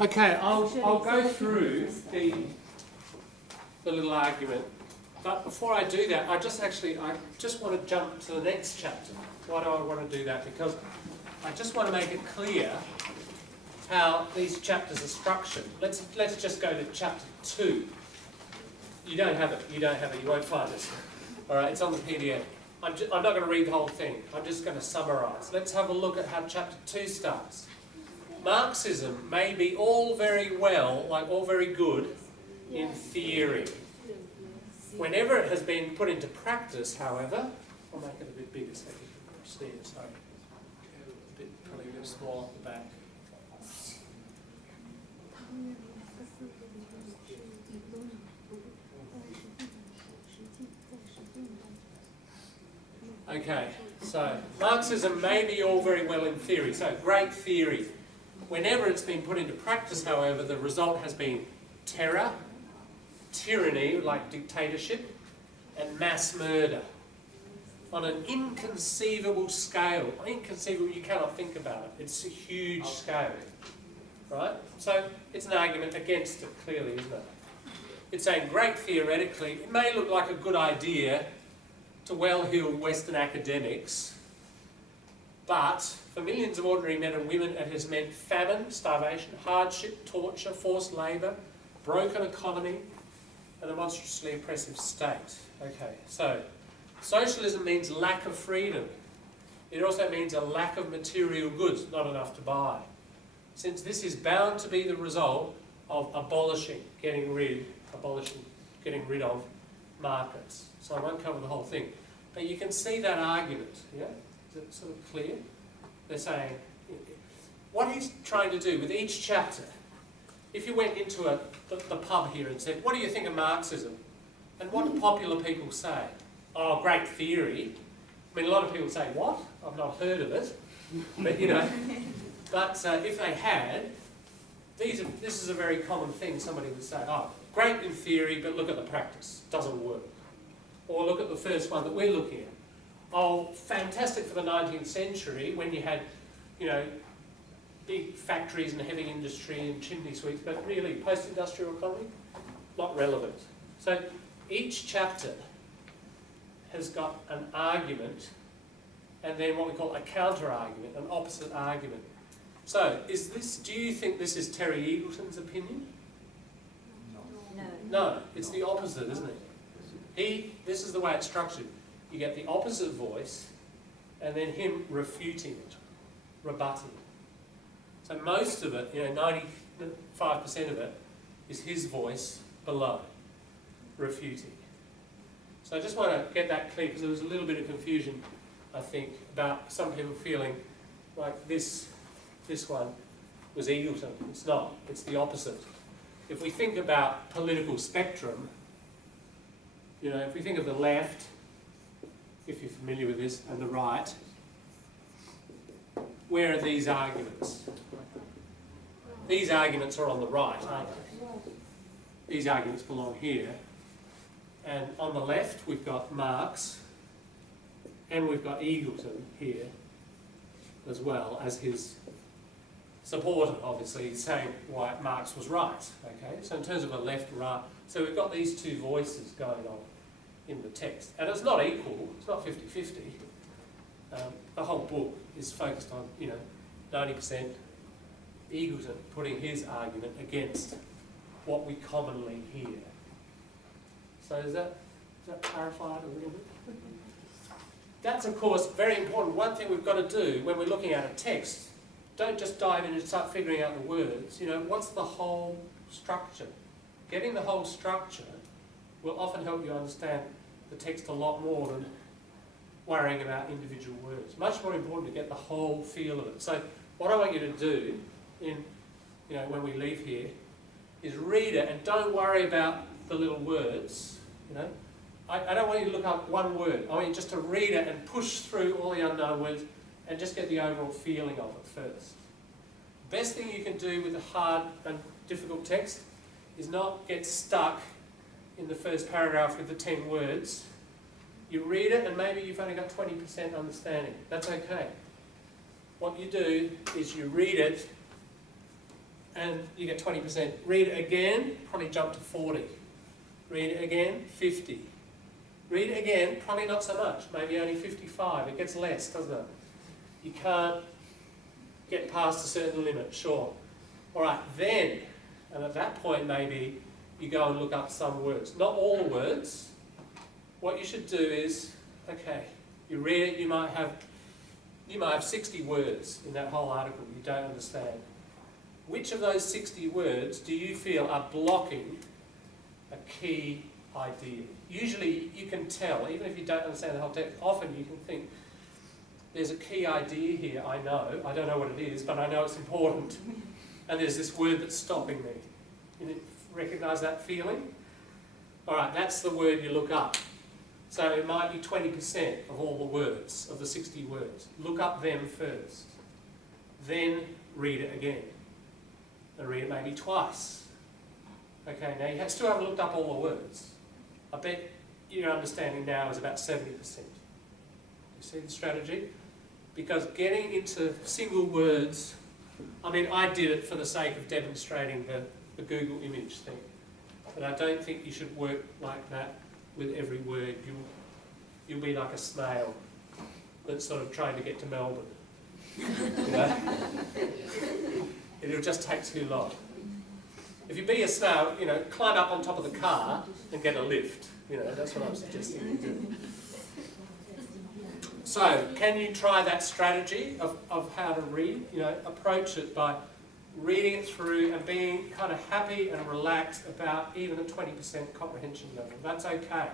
Okay, I'll go through the little argument, but before I do that, I just want to jump to the next chapter. Why do I want to do that? Because I just want to make it clear how these chapters are structured. Let's just go to chapter 2. You don't have it. You won't find it. All right, it's on the PDF. I'm not going to read the whole thing. I'm just going to summarise. Let's have a look at how chapter 2 starts. Marxism may be all very well, like all very good, in theory. Whenever it has been put into practice, however, I'll make it a bit bigger so you can see it. Sorry, probably a bit small at the back. Okay, so Marxism may be all very well in theory, so great theory. Whenever it's been put into practice, however, the result has been terror, tyranny, like dictatorship, and mass murder on an inconceivable scale. Inconceivable, you cannot think about it. It's a huge scale, right? So it's an argument against it, clearly, isn't it? It's saying, great theoretically, it may look like a good idea to well-heeled Western academics, but for millions of ordinary men and women it has meant famine, starvation, hardship, torture, forced labour, broken economy, and a monstrously oppressive state. Okay, so socialism means lack of freedom. It also means a lack of material goods, not enough to buy. Since this is bound to be the result of getting rid of markets. So I won't cover the whole thing. But you can see that argument, yeah? Is it sort of clear? They're saying, what he's trying to do with each chapter, if you went into the pub here and said, what do you think of Marxism? And what do popular people say? Oh, great theory. I mean, a lot of people say, what? I've not heard of it. But, you know, if they had, this is a very common thing. Somebody would say, oh, great in theory, but look at the practice. Doesn't work. Or look at the first one that we're looking at. Oh, fantastic for the 19th century when you had, you know, big factories and heavy industry and chimney sweeps, but really post-industrial economy, not relevant. So each chapter has got an argument and then what we call a counter-argument, an opposite argument. So do you think this is Terry Eagleton's opinion? No, it's the opposite, isn't it? This is the way it's structured. You get the opposite voice and then him refuting it, rebutting it. So most of it, 95% of it, is his voice below, refuting. So I just want to get that clear because there was a little bit of confusion, I think, about some people feeling like this one was Eagleton. It's not. It's the opposite. If we think about political spectrum, if we think of the left, if you're familiar with this, and the right, where are these arguments? These arguments are on the right, aren't they? These arguments belong here. And on the left, we've got Marx, and we've got Eagleton here, as well as his supporter, obviously, saying why Marx was right. Okay, so in terms of a left-right, so we've got these two voices going on in the text. And it's not equal, it's not 50-50. The whole book is focused on, 90% Eagleton putting his argument against what we commonly hear. So is that clarified a little bit? That's, of course, very important. One thing we've got to do when we're looking at a text, don't just dive in and start figuring out the words. What's the whole structure? Getting the whole structure will often help you understand the text a lot more than worrying about individual words. Much more important to get the whole feel of it. So what I want you to do when we leave here is read it and don't worry about the little words. I don't want you to look up one word. I want you just to read it and push through all the unknown words and just get the overall feeling of it first. The best thing you can do with a hard and difficult text is not get stuck in the first paragraph with the 10 words. You read it and maybe you've only got 20% understanding. That's okay. What you do is you read it and you get 20%. Read it again, probably jump to 40. Read it again, 50. Read it again, probably not so much, maybe only 55. It gets less, doesn't it? You can't get past a certain limit, sure. All right, then, and at that point maybe you go and look up some words. Not all the words. What you should do is, okay, you read it, you might have 60 words in that whole article you don't understand. Which of those 60 words do you feel are blocking a key idea? Usually you can tell, even if you don't understand the whole text, often you can think, there's a key idea here, I don't know what it is, but I know it's important. And there's this word that's stopping me. You recognise that feeling? All right, that's the word you look up. So it might be 20% of all the words, of the 60 words. Look up them first. Then read it again. And read it maybe twice. Okay, now you still haven't looked up all the words. I bet your understanding now is about 70%. You see the strategy? Because getting into single words, I mean, I did it for the sake of demonstrating the Google image thing. But I don't think you should work like that with every word. You'll be like a snail that's sort of trying to get to Melbourne. You know? It'll just take too long. If you be a snail, you know, climb up on top of the car and get a lift. You know, that's what I'm suggesting you do. So, can you try that strategy of how to read? You know, approach it by reading it through and being kind of happy and relaxed about even a 20% comprehension level. That's okay.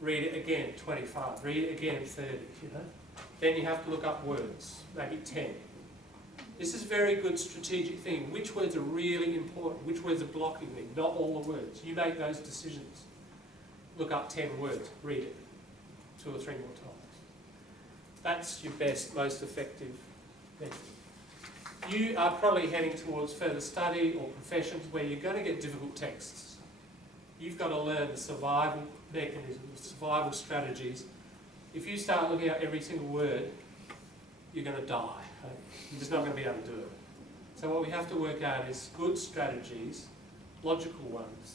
Read it again, 25. Read it again, 30, you know. Then you have to look up words, maybe 10. This is a very good strategic thing. Which words are really important? Which words are blocking me? Not all the words. You make those decisions. Look up 10 words. Read it 2 or 3 more times. That's your best, most effective method. You are probably heading towards further study or professions where you're going to get difficult texts. You've got to learn the survival mechanisms, survival strategies. If you start looking at every single word, you're going to die. You're just not going to be able to do it. So what we have to work out is good strategies, logical ones,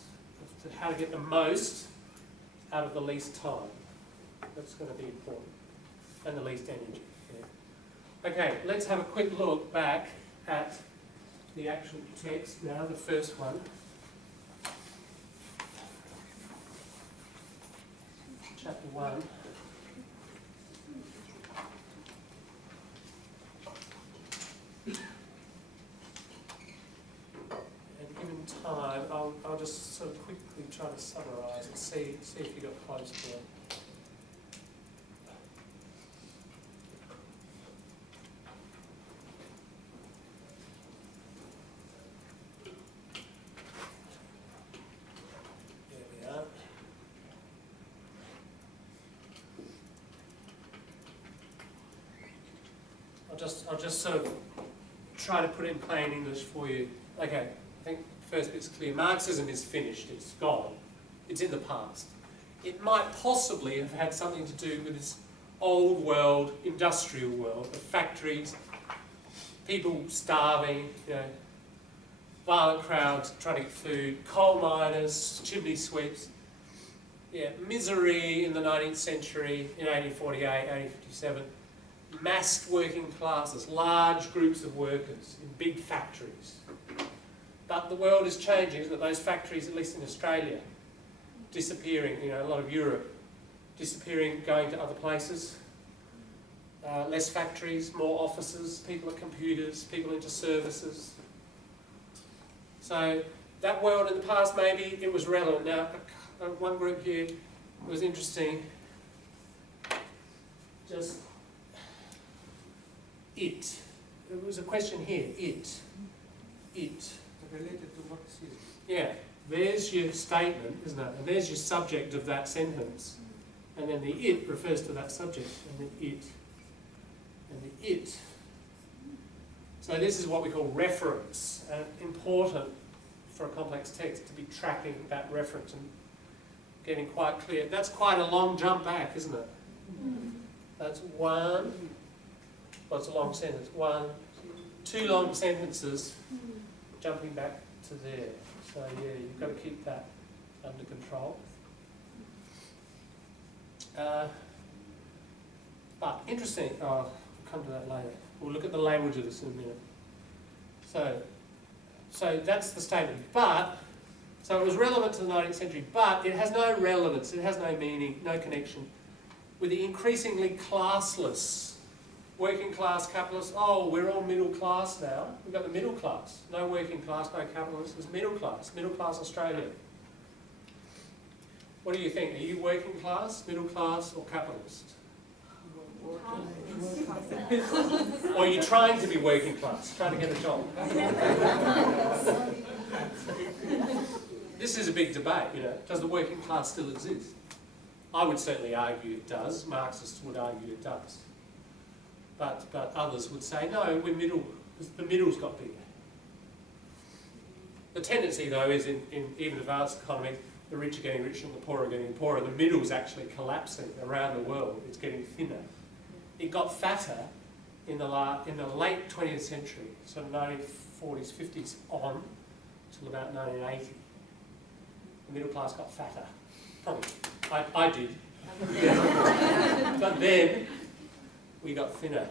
to how to get the most out of the least time. That's going to be important. And the least energy. Yeah. Okay, let's have a quick look back at the actual text now, the first one. Chapter 1. And given time, I'll just sort of quickly try to summarise and see if you got close to it. I'll just sort of try to put it in plain English for you. Okay, I think the first bit's clear. Marxism is finished, it's gone. It's in the past. It might possibly have had something to do with this old world, industrial world, of factories, people starving, you know, violent crowds trying to get food, coal miners, chimney sweeps. Yeah, misery in the 19th century, in 1848, 1857. Massed working classes, large groups of workers in big factories. But the world is changing, isn't it? Those factories, at least in Australia, disappearing, you know, a lot of Europe, disappearing, going to other places. Less factories, more offices, people at computers, people into services. So that world in the past, maybe it was relevant. Now, one group here was interesting. Just it. There was a question here. It. Related to what is here. Yeah. There's your statement, isn't it? And there's your subject of that sentence. And then the it refers to that subject. And the it. And the it. So this is what we call reference. And important for a complex text to be tracking that reference and getting quite clear. That's quite a long jump back, isn't it? That's one. Well, it's a long sentence. 1, 2 long sentences jumping back to there. So yeah, you've got to keep that under control. But interesting, we'll come to that later. We'll look at the language of this in a minute. So that's the statement. But, so it was relevant to the 19th century, but it has no relevance, it has no meaning, no connection with the increasingly classless working class capitalists. Oh, we're all middle class now. We've got the middle class. No working class, no capitalists. There's middle class Australia. What do you think? Are you working class, middle class, or capitalist? Or are you trying to be working class, trying to get a job? This is a big debate, you know. Does the working class still exist? I would certainly argue it does. Marxists would argue it does. But others would say, no, we're middle. The middle's got bigger. The tendency, though, is in even advanced economies, the rich are getting richer and the poor are getting poorer. The middle's actually collapsing around the world. It's getting thinner. It got fatter in the late 20th century, so 1940s, 50s on, till about 1980. The middle class got fatter. Probably. I did. But then we got thinner.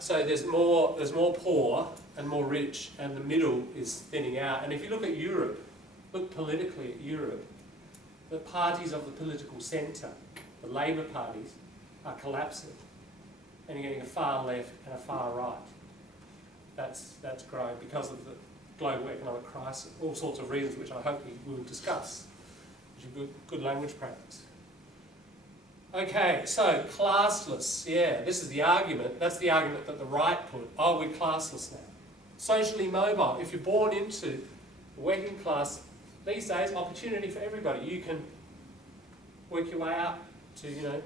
So there's more poor and more rich, and the middle is thinning out. And if you look at Europe, look politically at Europe, the parties of the political centre, the Labour parties, are collapsing. And you're getting a far left and a far right. That's growing because of the global economic crisis, all sorts of reasons which I hope we will discuss, which is good language practice. Okay, so classless, yeah, this is the argument. That's the argument that the right put. Oh, we're classless now. Socially mobile. If you're born into the working class, these days, opportunity for everybody. You can work your way up to, you know,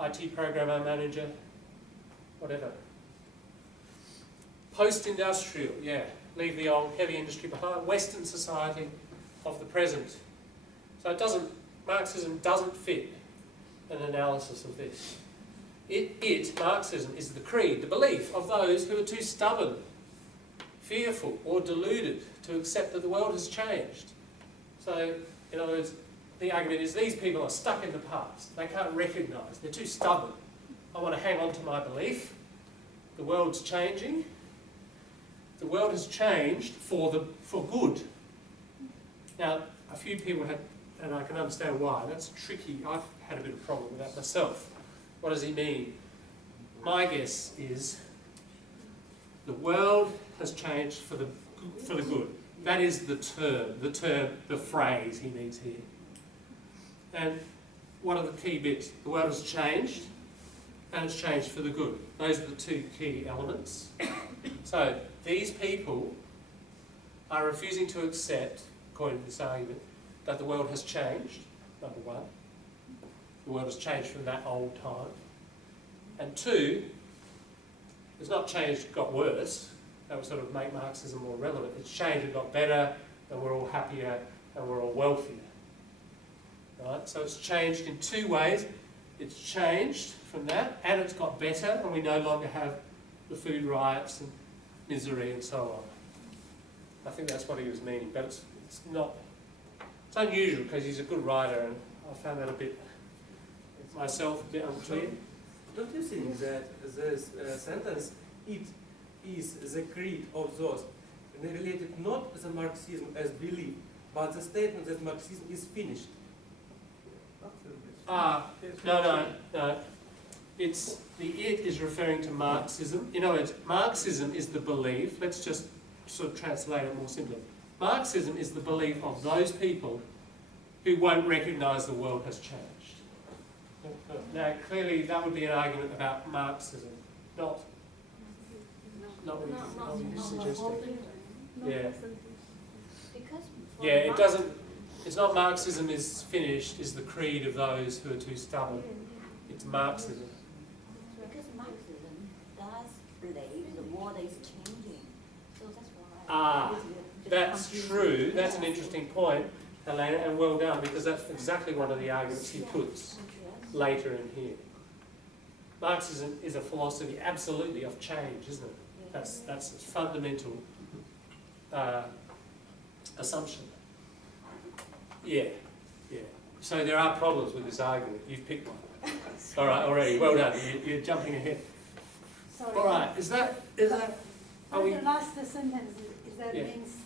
IT programmer, manager, whatever. Post-industrial, yeah, leave the old heavy industry behind. Western society of the present. So Marxism doesn't fit an analysis of this. Marxism, is the creed, the belief of those who are too stubborn, fearful, or deluded to accept that the world has changed. So, in other words, the argument is these people are stuck in the past. They can't recognise. They're too stubborn. I want to hang on to my belief. The world's changing. The world has changed for good. Now, a few people had, and I can understand why. That's tricky. I've had a bit of a problem with that myself. What does he mean? My guess is the world has changed for the good. That is the phrase he needs here. And what are the key bits? The world has changed, and it's changed for the good. Those are the two key elements. So these people are refusing to accept, according to this argument, that the world has changed, number one. The world has changed from that old time. And two, it's not changed, it got worse. That would sort of make Marxism more relevant. It's changed, it got better, and we're all happier, and we're all wealthier. Right? So it's changed in two ways. It's changed from that, and it's got better, and we no longer have the food riots and misery and so on. I think that's what he was meaning, but it's not. It's unusual because he's a good writer, and I found that a bit myself a bit unclear. Don't you think that this sentence, it is the creed of those related not the Marxism as belief, but the statement that Marxism is finished? No. It is referring to Marxism. In other words, Marxism is the belief, let's just sort of translate it more simply. Marxism is the belief of those people who won't recognise the world has changed. Now, clearly that would be an argument about Marxism, not what you're suggesting. Yeah. Yeah, it doesn't. It's not Marxism is finished, is the creed of those who are too stubborn. It's Marxism. Because Marxism does believe the world is changing. So that's why. That's true. That's an interesting point, Helena, and well done, because that's exactly one of the arguments he puts later in here. Marxism is a philosophy absolutely of change, isn't it? That's its fundamental assumption. Yeah, yeah. So there are problems with this argument. You've picked one. All right, already. Well done. You're jumping ahead. Sorry. All right. Is that? Are we? The last sentence is that Yeah. means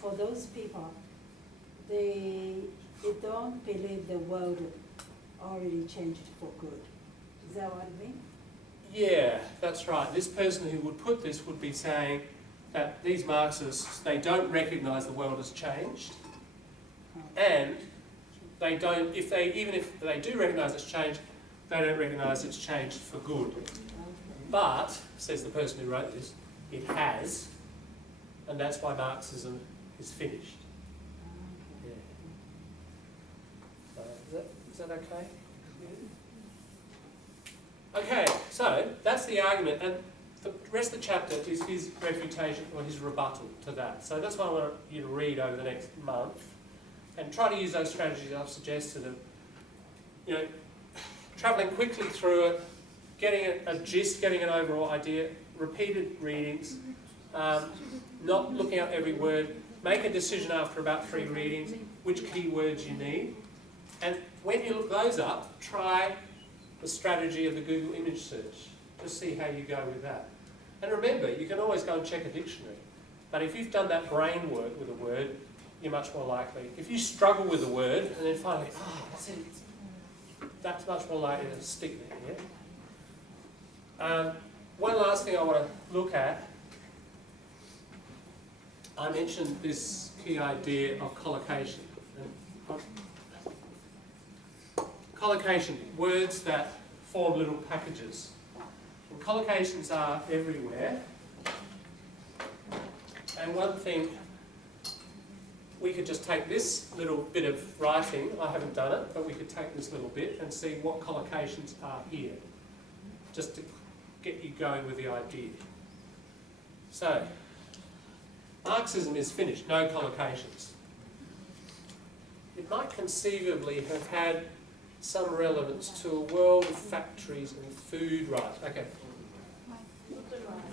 for those people, they don't believe the world already changed for good. Is that what I mean? Yeah, that's right. This person who would put this would be saying that these Marxists, they don't recognise the world has changed, and they don't. Even if they do recognise it's changed, they don't recognise it's changed for good. But, says the person who wrote this, it has, and that's why Marxism is finished. Yeah. Is that okay? Okay, so that's the argument, and the rest of the chapter is his refutation or his rebuttal to that. So that's what I want you to read over the next month, and try to use those strategies I've suggested of, travelling quickly through it, getting a gist, getting an overall idea, repeated readings, not looking up every word, make a decision after about 3 readings, which key words you need, and when you look those up, try the strategy of the Google image search. Just see how you go with that. And remember, you can always go and check a dictionary, but if you've done that brain work with a word, you're much more likely. If you struggle with a word and then finally, that's much more likely to stick there, yeah? One last thing I want to look at, I mentioned this key idea of collocation. Collocation, words that form little packages. And collocations are everywhere. And one thing, we could just take this little bit of writing, I haven't done it, but we could take this little bit and see what collocations are here, just to get you going with the idea. So, Marxism is finished, no collocations. It might conceivably have had some relevance to a world of factories and food rights. Okay.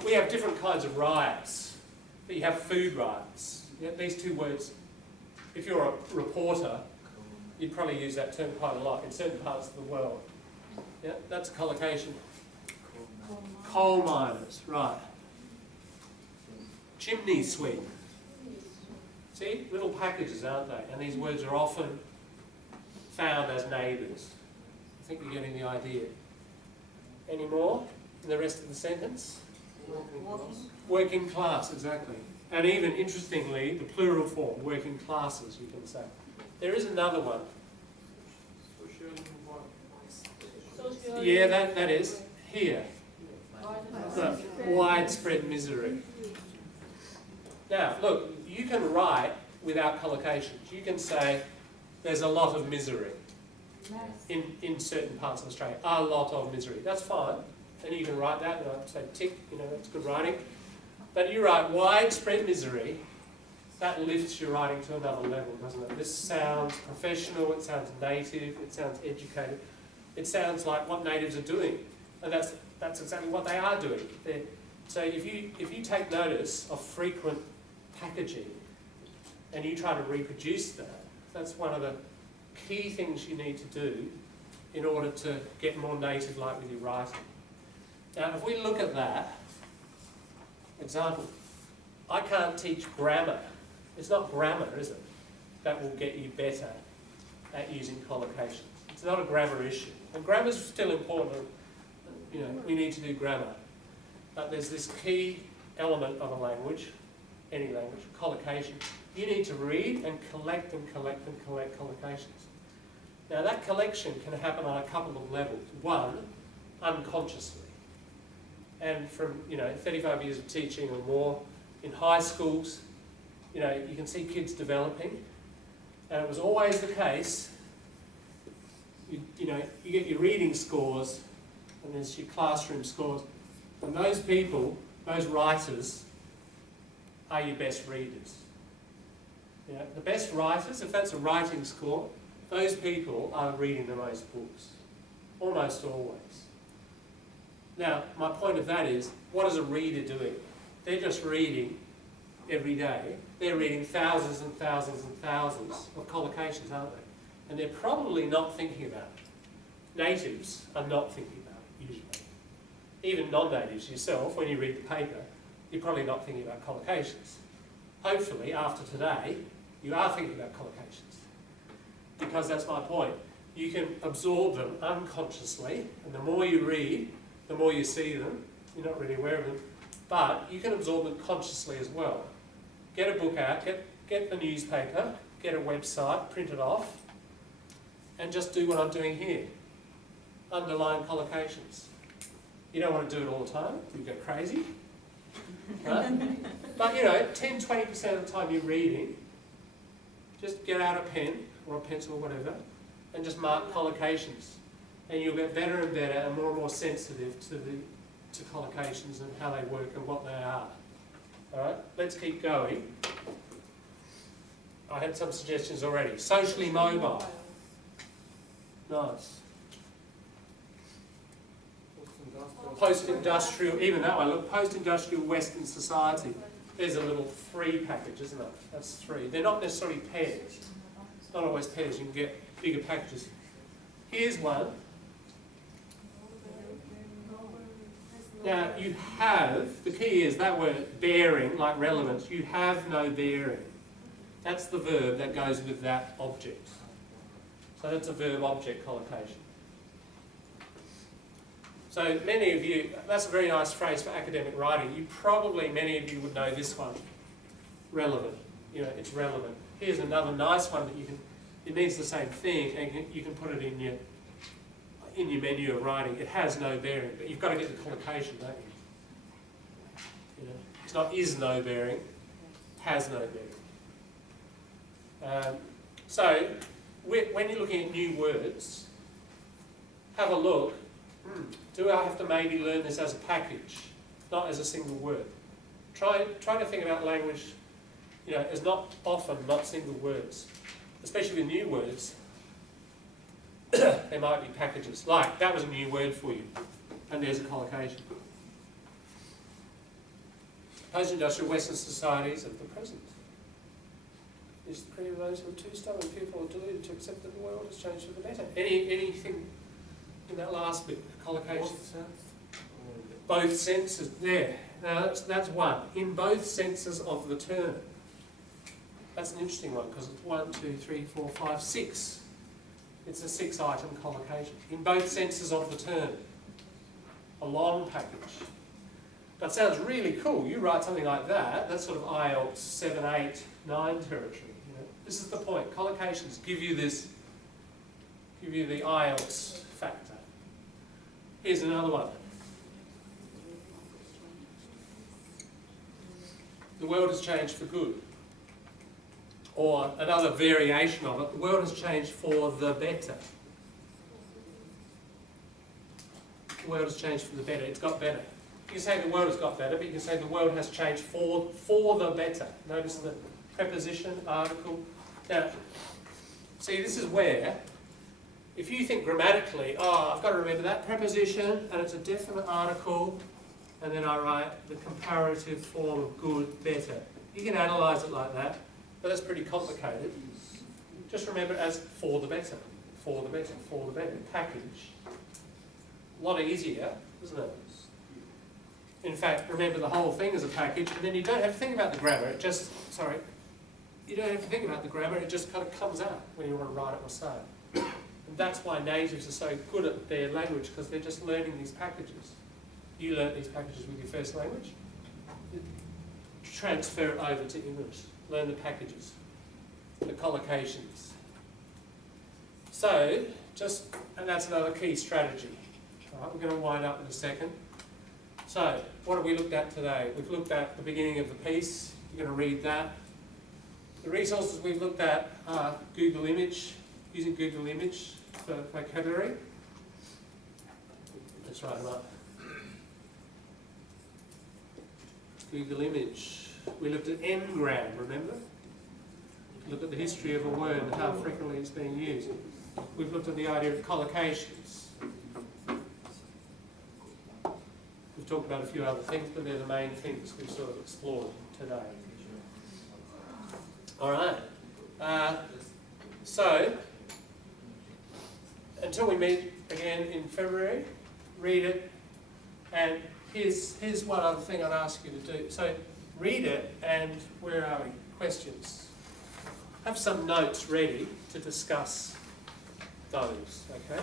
We have different kinds of rights, but you have food rights. Yeah, these 2 words, if you're a reporter, you'd probably use that term quite a lot in certain parts of the world. Yeah, that's a collocation. Coal miners, right. Chimney sweep. See, little packages, aren't they? And these words are often found as neighbours. I think you're getting the idea. Any more in the rest of the sentence? Working class, exactly. And even, interestingly, the plural form, working classes, you can say. There is another one. Yeah, that is. Here. The widespread misery. Now, look, you can write without collocations. You can say, there's a lot of misery in certain parts of Australia. A lot of misery. That's fine. And you can write that, and I'd say tick, that's good writing. But you write widespread misery, that lifts your writing to another level, doesn't it? This sounds professional, it sounds native, it sounds educated. It sounds like what natives are doing. And that's exactly what they are doing. So if you take notice of frequent packaging and you try to reproduce that, that's one of the key things you need to do in order to get more native-like with your writing. Now, if we look at that, example, I can't teach grammar. It's not grammar, is it, that will get you better at using collocations. It's not a grammar issue. And grammar's still important. We need to do grammar. But there's this key element of a language, any language, collocation. You need to read and collect collocations. Now that collection can happen on a couple of levels. One, unconsciously. And from 35 years of teaching or more in high schools, you can see kids developing, and it was always the case. You get your reading scores, and there's your classroom scores, and those people, those writers, are your best readers. The best writers, if that's a writing score, those people are reading the most books, almost always. Now, my point of that is, what is a reader doing? They're just reading every day, they're reading thousands and thousands and thousands of collocations, aren't they? And they're probably not thinking about it. Natives are not thinking about it, usually. Even non-natives yourself, when you read the paper, you're probably not thinking about collocations. Hopefully, after today, you are thinking about collocations. Because that's my point. You can absorb them unconsciously, and the more you read, the more you see them. You're not really aware of them, but you can absorb them consciously as well. Get a book out, get the newspaper, get a website, print it off, and just do what I'm doing here. Underline collocations. You don't want to do it all the time, you go crazy. Right? But 10-20% of the time you're reading, just get out a pen or a pencil or whatever, and just mark collocations. And you'll get better and better and more sensitive to collocations and how they work and what they are. Alright, let's keep going. I had some suggestions already. Socially mobile. Nice. Post-industrial, even that one, look, post-industrial Western society. There's a little 3 package, isn't it? That's 3. They're not necessarily pairs. It's not always pairs, you can get bigger packages. Here's one. Now, you have, the key is that word bearing, like relevance, you have no bearing. That's the verb that goes with that object. So that's a verb-object collocation. So many of you, that's a very nice phrase for academic writing. Many of you would know this one. Relevant. It's relevant. Here's another nice one that it means the same thing, and you can put it in your menu of writing. It has no bearing, but you've got to get the collocation, don't you? It's not is no bearing, has no bearing. So when you're looking at new words, have a look. Do I have to maybe learn this as a package, not as a single word? Try to think about language, as not single words, especially with new words. There might be packages. Like, that was a new word for you, and there's a collocation. Post-industrial Western societies of the present. Is the creed of those who are too stubborn, fearful, or deluded to accept that the world has changed for the better. Anything in that last bit, collocation? Both senses. There. Now that's one. In both senses of the term. That's an interesting one because it's 1, 2, 3, 4, 5, 6. It's a 6-item collocation. In both senses of the term. A long package. That sounds really cool. You write something like that, that's sort of IELTS 7, 8, 9 territory. This is the point. Collocations give you the IELTS factor. Here's another one. The world has changed for good. Or another variation of it, the world has changed for the better. The world has changed for the better. It's got better. You can say the world has got better, but you can say the world has changed for the better. Notice the preposition, article. Now, see, this is where, if you think grammatically, I've got to remember that preposition, and it's a definite article, and then I write the comparative form of good, better. You can analyse it like that, but that's pretty complicated. Just remember it as for the better, for the better, for the better. Package. A lot easier, isn't it? In fact, remember the whole thing as a package, and then you don't have to think about the grammar. You don't have to think about the grammar. It just kind of comes out when you want to write it or say it. And that's why natives are so good at their language, because they're just learning these packages. You learnt these packages with your first language. Transfer it over to English. Learn the packages, the collocations. So, and that's another key strategy. All right, we're going to wind up in a second. So, what have we looked at today? We've looked at the beginning of the piece. You're going to read that. The resources we've looked at are Google Image, using Google Image for vocabulary. Let's write them up. Google Image. We looked at Ngram, remember? Looked at the history of a word and how frequently it's being used. We've looked at the idea of collocations. We've talked about a few other things, but they're the main things we've sort of explored today. All right. So, until we meet again in February, read it, and here's one other thing I'd ask you to do. So, read it, and where are we? Questions. Have some notes ready to discuss those, okay?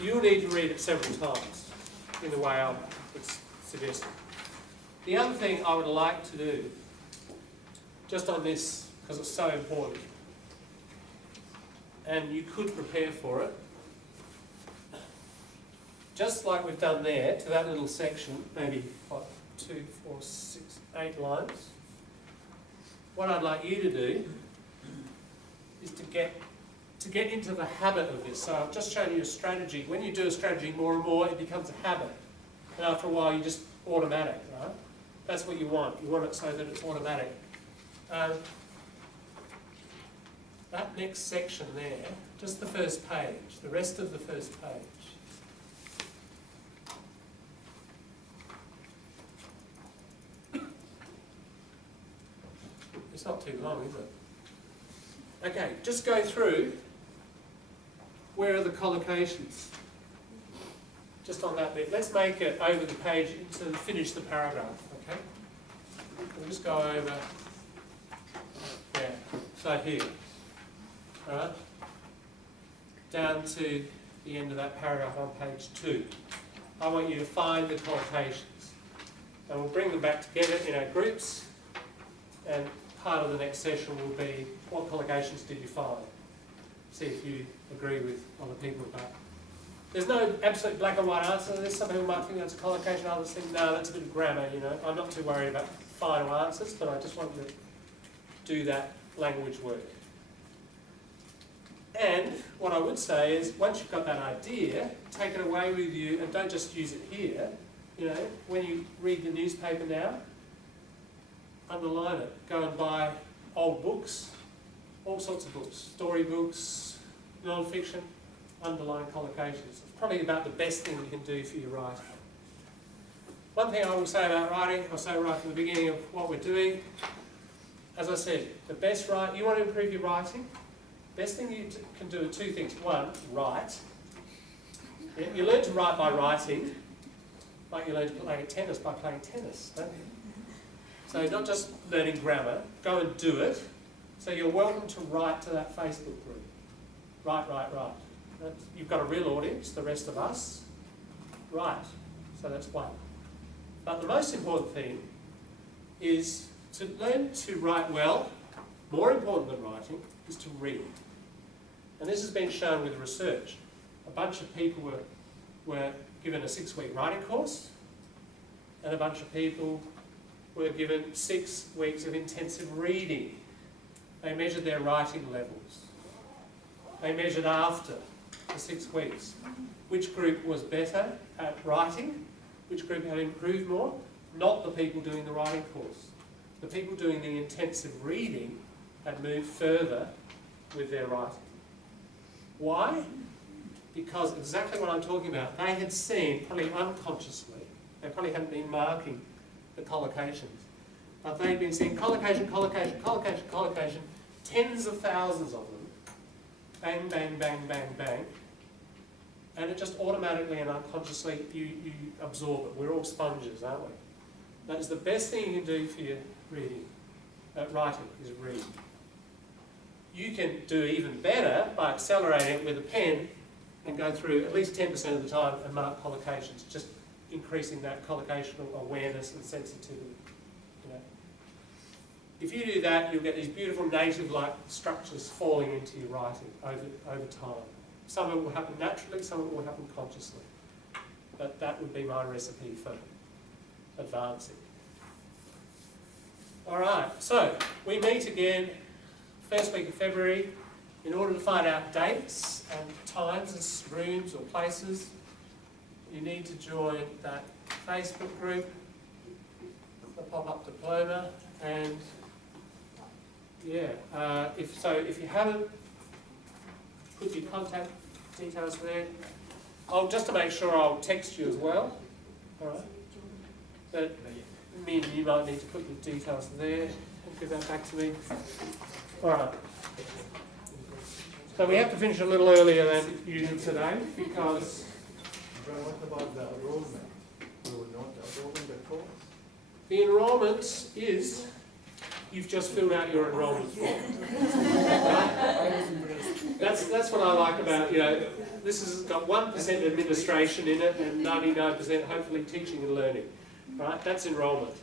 You'll need to read it several times in the way I'm suggesting. The other thing I would like to do, just on this, because it's so important, and you could prepare for it, just like we've done there, to that little section, maybe what, 2, 4, 6, 8 lines. What I'd like you to do is to get into the habit of this. So I've just shown you a strategy. When you do a strategy more and more, it becomes a habit. And after a while, you just automatic, right? That's what you want. You want it so that it's automatic. That next section there, just the first page, the rest of the first page. It's not too long, is it? Okay, just go through. Where are the collocations? Just on that bit. Let's make it over the page to finish the paragraph, okay? We'll just go over, yeah, so here, all right? Down to the end of that paragraph on page 2. I want you to find the collocations. And we'll bring them back together in our groups, and part of the next session will be, what collocations did you find? See if you agree with other people about it. There's no absolute black and white answer to this. Some people might think that's a collocation, others think, no, that's a bit of grammar, you know. I'm not too worried about final answers, but I just want you to do that language work. And what I would say is, once you've got that idea, take it away with you and don't just use it here. You know, when you read the newspaper now, underline it. Go and buy old books, all sorts of books, story books, non-fiction, underline collocations. It's probably about the best thing you can do for your writing. One thing I will say about writing, I'll say right from the beginning of what we're doing, as I said, the best writing, you want to improve your writing, best thing you can do are 2 things. One, write. Yeah, you learn to write by writing, like you learn to play tennis by playing tennis, don't you? So not just learning grammar, go and do it. So you're welcome to write to that Facebook group. Write. You've got a real audience, the rest of us. Write. So that's one. But the most important thing is to learn to write well. More important than writing is to read. And this has been shown with research. A bunch of people were given a 6-week writing course, and a bunch of people were given 6 weeks of intensive reading. They measured their writing levels. They measured after the 6 weeks. Which group was better at writing? Which group had improved more? Not the people doing the writing course. The people doing the intensive reading had moved further with their writing. Why? Because exactly what I'm talking about, they had seen, probably unconsciously, they probably hadn't been marking the collocations, but they'd been seeing collocation, tens of thousands of them, bang, bang, bang, bang, bang, and it just automatically and unconsciously you absorb it. We're all sponges, aren't we? That is the best thing you can do for your reading, writing, is read. You can do even better by accelerating it with a pen and go through at least 10% of the time and mark collocations, just increasing that collocational awareness and sensitivity. You know. If you do that, you'll get these beautiful native-like structures falling into your writing over time. Some of it will happen naturally, some of it will happen consciously. But that would be my recipe for advancing. All right, so we meet again first week of February. In order to find out dates and times and rooms or places, you need to join that Facebook group, the Pop-Up Diploma, and yeah, if you haven't put your contact details there, just to make sure, I'll text you as well. All right. But Min, you might need to put your details there and give that back to me. All right. So we have to finish a little earlier than usual today because What about the enrollment? We will not enroll in the course? the enrolment is, you've just filled out your enrolment form. Right? That's what I like about, this has got 1% administration in it and 99% hopefully teaching and learning. Right? That's enrolment.